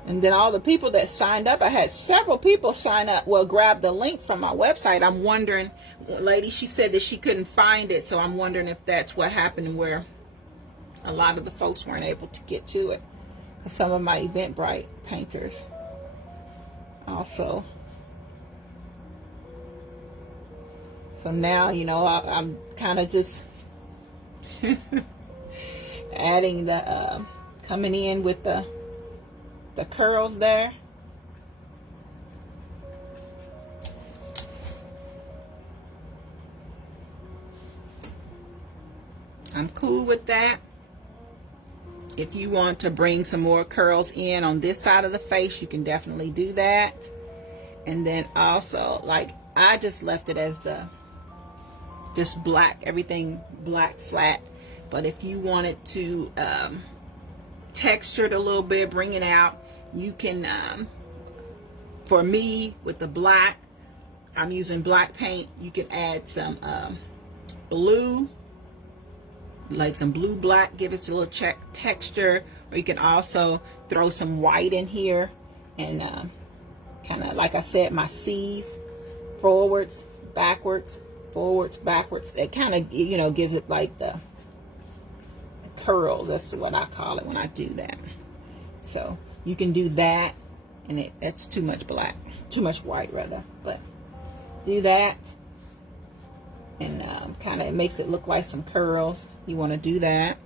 And then all the people that signed up, I had several people sign up, well, grab the link from my website. I'm wondering, lady, she said that she couldn't find it, so I'm wondering if that's what happened, where a lot of the folks weren't able to get to it. Some of my Eventbrite painters also. So now, you know, I'm kind of just adding the, coming in with the curls there. I'm cool with that. If you want to bring some more curls in on this side of the face, you can definitely do that. And then also, like, I just left it as the just black, everything black flat. But if you wanted to texture it a little bit, bring it out, you can, for me, with the black, I'm using black paint. You can add some blue, like some blue black, give it a little texture. Or you can also throw some white in here and kind of, like I said, my C's, forwards, backwards, forwards, backwards. It kind of, you know, gives it like the curls. That's what I call it when I do that. So you can do that, and that's too much black, too much white rather, but do that, and kind of, it makes it look like some curls. You want to do that.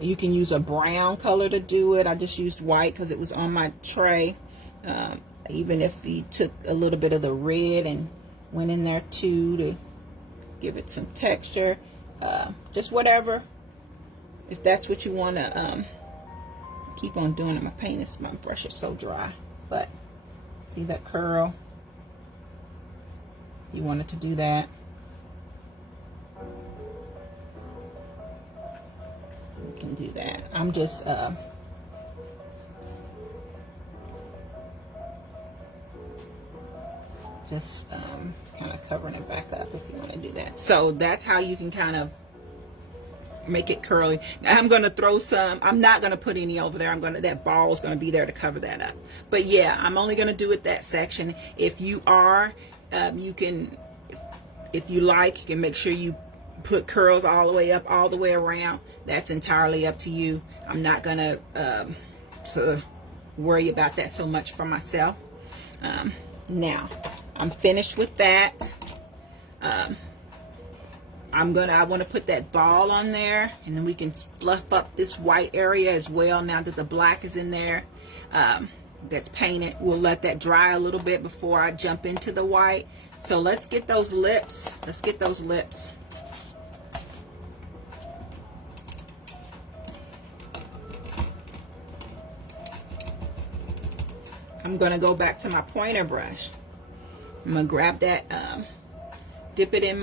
You can use a brown color to do it. I just used white because it was on my tray. Even if you took a little bit of the red and went in there too to give it some texture, just whatever, if that's what you want to keep on doing it. My paint is, my brush is so dry, but see that curl? You wanted to do that. You can do that. I'm just kind of covering it back up if you want to do that. So that's how you can kind of make it curly. Now I'm going to throw some, I'm not going to put any over there. That ball is going to be there to cover that up. But yeah, I'm only going to do it that section. If you are, you can, if you like, you can make sure you put curls all the way up, all the way around. That's entirely up to you. I'm not going to worry about that so much for myself. Now I'm finished with that. I want to put that ball on there, and then we can fluff up this white area as well. Now that the black is in there, that's painted, we'll let that dry a little bit before I jump into the white. So let's get those lips. Let's get those lips. I'm going to go back to my pointer brush. I'm going to grab that, dip it in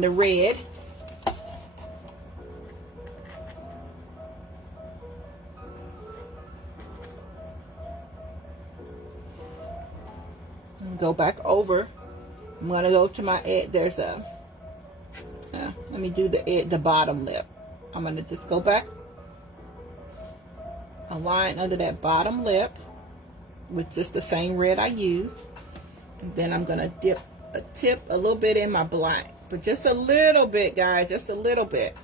the red. And go back over. I'm going to go to my edge. There's a, let me do the bottom lip. I'm going to just go back, a line under that bottom lip with just the same red I used. And then I'm going to dip a little bit in my black, but just a little bit, guys, just a little bit.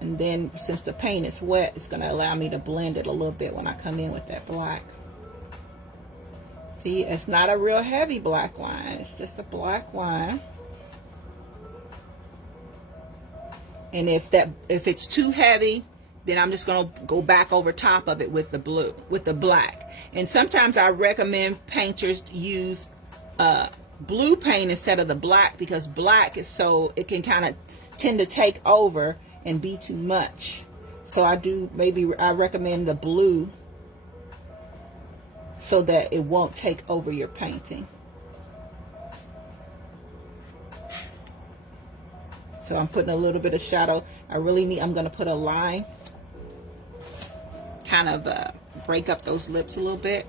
And then since the paint is wet, it's going to allow me to blend it a little bit when I come in with that black. See, it's not a real heavy black line, it's just a black line. And if it's too heavy, then I'm just going to go back over top of it with the blue, with the black. And sometimes I recommend painters use blue paint instead of the black, because black is so, it can kind of tend to take over and be too much. So I recommend the blue so that it won't take over your painting. So I'm putting a little bit of shadow. I'm going to put a line, kind of break up those lips a little bit,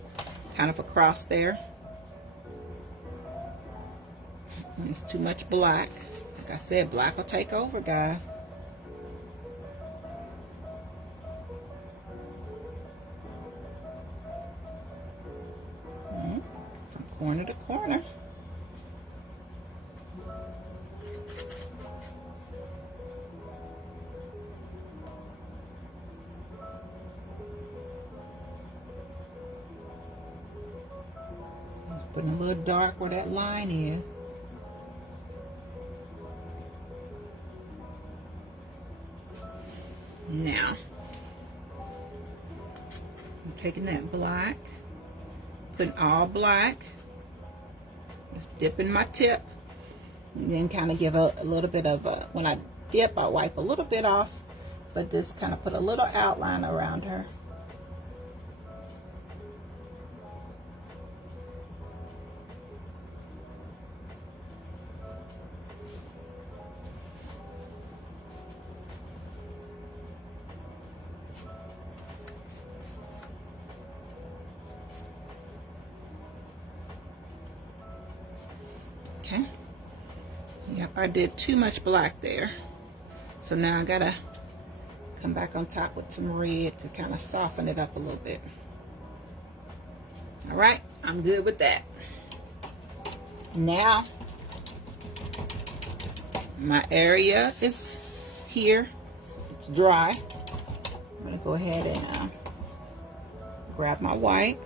kind of across there. It's too much black. Like I said, black will take over, guys. corner to corner. Putting a little dark where that line is. Now, I'm taking that black, putting all black, just dipping my tip, and then kind of give a little bit of a, when I dip, I wipe a little bit off, but just kind of put a little outline around her. Okay. Yep, I did too much black there. So now I gotta come back on top with some red to kind of soften it up a little bit. All right, I'm good with that. Now, my area is here. It's dry. I'm gonna go ahead and grab my white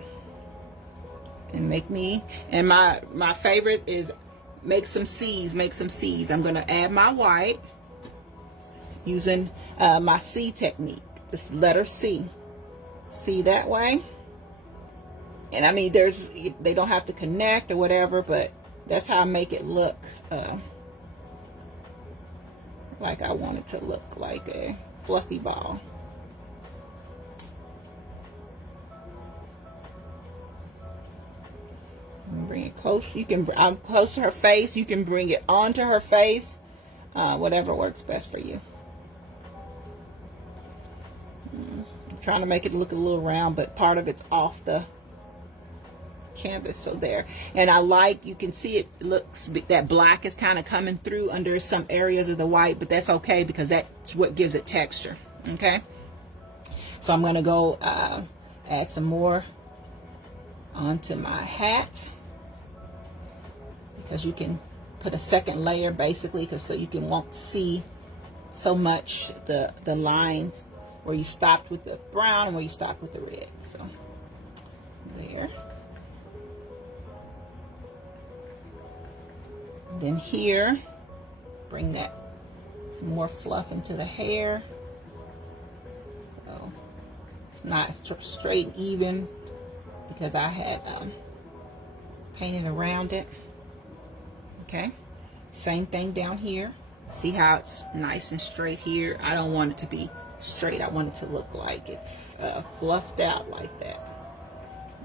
and make me, and my favorite is make some C's, make some C's. I'm gonna add my white using my C technique, this letter C. See that way? And I mean, they don't have to connect or whatever, but that's how I make it look like I want it to look, like a fluffy ball. Bring it close. You can, I'm close to her face. You can bring it onto her face. Whatever works best for you. I'm trying to make it look a little round, but part of it's off the canvas, so there. And I like, you can see it looks, that black is kind of coming through under some areas of the white, but that's okay because that's what gives it texture. Okay, so I'm going to go add some more onto my hat, because you can put a second layer basically, because so you won't see so much the lines where you stopped with the brown and where you stopped with the red. So there. Then here, bring that some more fluff into the hair. So it's not straight and even because I had painted around it. Okay, same thing down here. See how it's nice and straight here? I don't want it to be straight. I want it to look like it's fluffed out like that.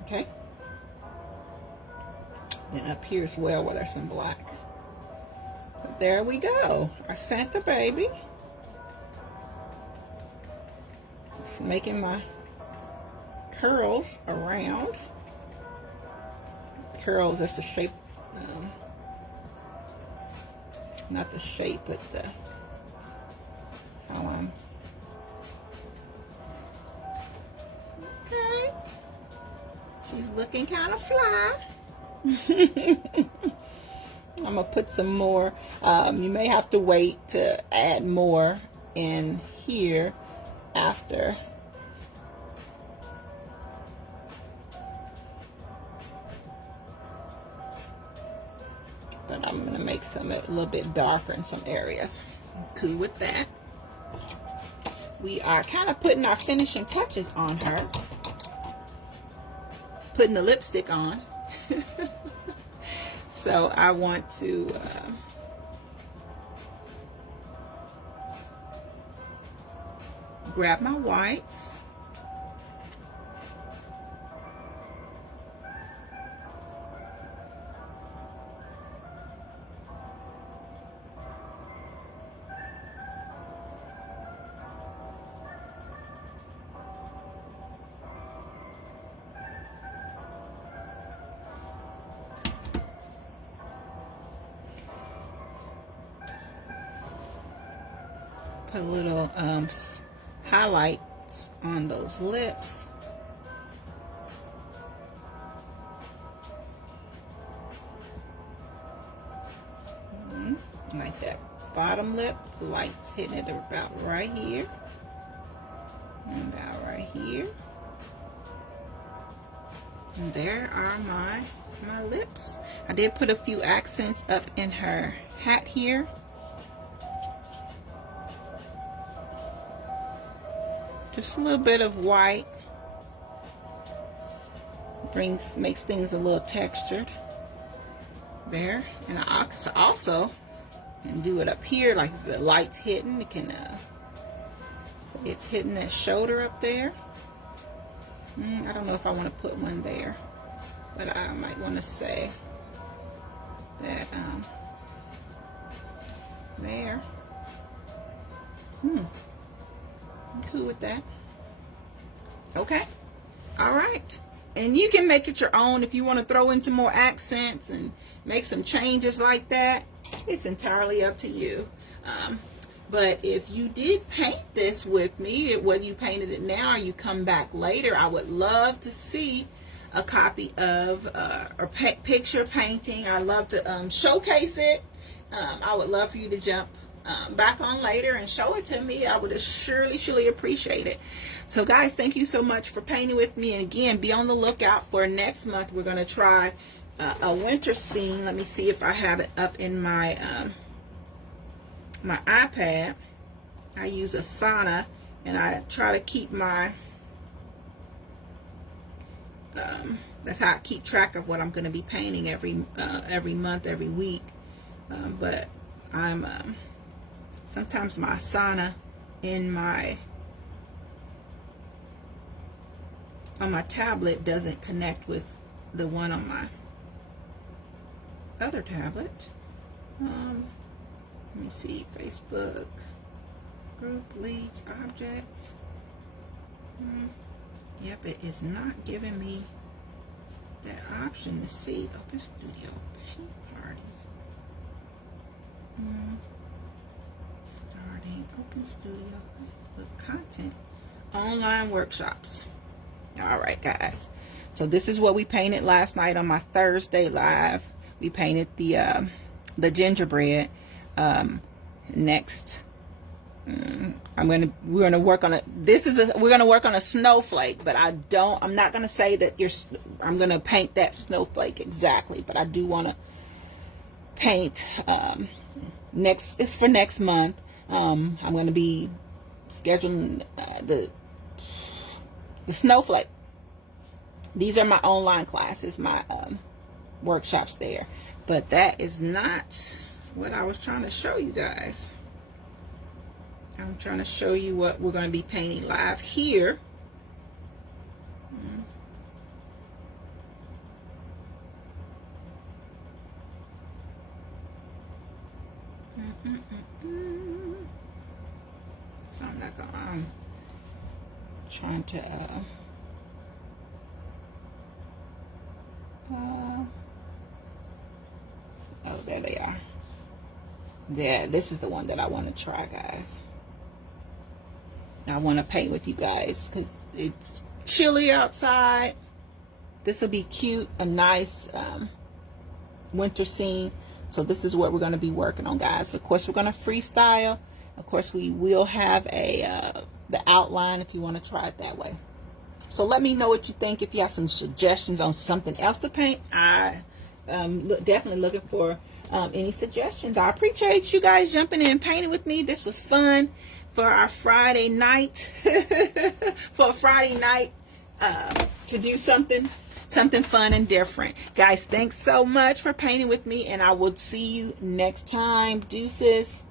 Okay, then up here as well where there's some black. But there we go, our Santa baby. Just making my curls around. Curls, that's the shape, not the shape, but the how I'm. Okay, she's looking kind of fly. I'm gonna put some more. You may have to wait to add more in here after. But I'm gonna make some a little bit darker in some areas. I'm cool with that. We are kind of putting our finishing touches on her. Putting the lipstick on. So I want to grab my whites. Put a little highlights on those lips. like that bottom lip, the light's hitting it about right here, and about right here. And there are my lips. I did put a few accents up in her hat here. Just a little bit of white makes things a little textured there. And I also can do it up here, like if the light's hitting, it can so it's hitting that shoulder up there. I don't know if I want to put one there, but I might want to say that there. I'm cool with that. Okay. All right. And you can make it your own if you want to throw in some more accents and make some changes like that. It's entirely up to you. But if you did paint this with me, whether you painted it now or you come back later, I would love to see a copy of or picture painting. I love to showcase it. I would love for you to jump back on later and show it to me. I would surely appreciate it. So guys, thank you so much for painting with me. And again, be on the lookout for next month. We're going to try a winter scene. Let me see if I have it up in my my iPad. I use Asana, and I try to keep my that's how I keep track of what I'm going to be painting every month, every week. But I'm sometimes my Asana in on my tablet doesn't connect with the one on my other tablet. Let me see, Facebook, group, leads, objects. Yep, it is not giving me that option to see Open Studio paint parties. Starting Open Studio Facebook content, online workshops. All right, guys. So this is what we painted last night on my Thursday live. We painted the gingerbread. Next, we're gonna work on we're gonna work on a snowflake, but I'm not gonna say that I'm gonna paint that snowflake exactly, but I do want to paint it's for next month. I'm gonna be scheduling the snowflake. These are my online classes, my workshops there, but that is not what I was trying to show you guys. I'm trying to show you what we're going to be painting live here. So I'm trying to oh, there they are. Yeah, this is the one that I want to try, guys. I want to paint with you guys because it's chilly outside. This will be cute, a nice winter scene. So this is what we're going to be working on, guys. Of course, we're going to freestyle. Of course, we will have the outline if you want to try it that way. So let me know what you think. If you have some suggestions on something else to paint, I definitely looking for any suggestions. I appreciate you guys jumping in and painting with me. This was fun for our Friday night. For a Friday night to do something fun and different. Guys, thanks so much for painting with me, and I will see you next time. Deuces.